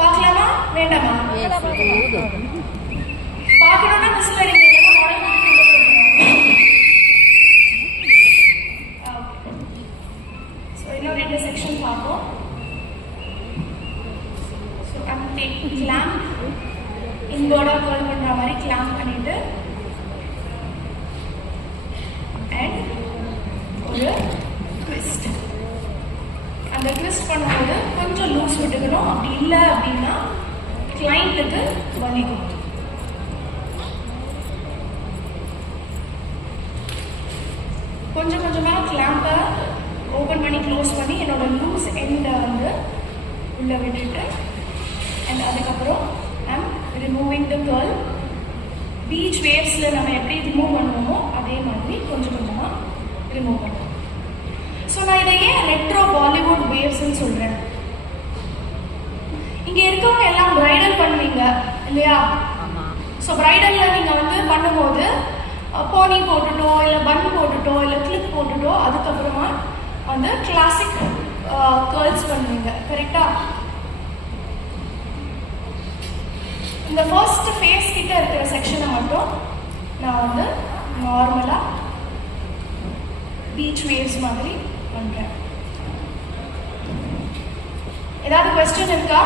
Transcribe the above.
பார்க்கலாமா வேண்டாமா? பார்க்கணும்னா மிஸ்ல நீங்க இன்னும் 2 செக்ஷன் பார்ப்போம். ஸோ I'm taking clamp இன்வர்டா கர்ல் பண்ற மாதிரி கிளாம்ப் பண்ணிட்டு அண்ட் ஒரு ட்விஸ்ட். அந்த ட்விஸ்ட் பண்ணும்போது கொஞ்சம் லூஸ் விட்டுக்கணும். அப்படி இல்லை அப்படின்னா கிளைண்ட்டுக்கு வலிக்கும். கொஞ்சம் கொஞ்சமாக கிளாம்பை ஓப்பன் பண்ணி க்ளோஸ் பண்ணி என்னோட லூஸ் எண்டை வந்து உள்ளே விட்டுட்டு அண்ட் அதுக்கப்புறம் I'm removing the curl. Beach வேவ்ஸில் நம்ம எப்படி ரிமூவ் பண்ணுவோமோ அதே மாதிரி கொஞ்சம் கொஞ்சமாக ரிமூவ் பண்ணுவோம். ஸோ நான் இதை ஏன் ரெட்ரோ பாலிவுட் வேவ்ஸ்ன்னு சொல்கிறேன்? இங்கே இருக்கவங்க எல்லாம் பிரைடல் பண்ணுவீங்க இல்லையா? ஸோ பிரைடலில் நீங்கள் வந்து பண்ணும்போது போனி போட்டுட்டோ இல்லை பன் போட்டுட்டோ இல்லை கிளிப் போட்டுட்டோ அதுக்கப்புறமா வந்து கிளாசிக் கேர்ள்ஸ் பண்ணுவீங்க, கரெக்டா? இந்த ஃபர்ஸ்ட் ஃபேஸ் கிட்ட இருக்கிற செக்ஷனை மட்டும் நான் வந்து நார்மலாக பீச் வேவ்ஸ் மாதிரி பண்ணுறேன். ஏதாவது கொஸ்டின் இருக்கா?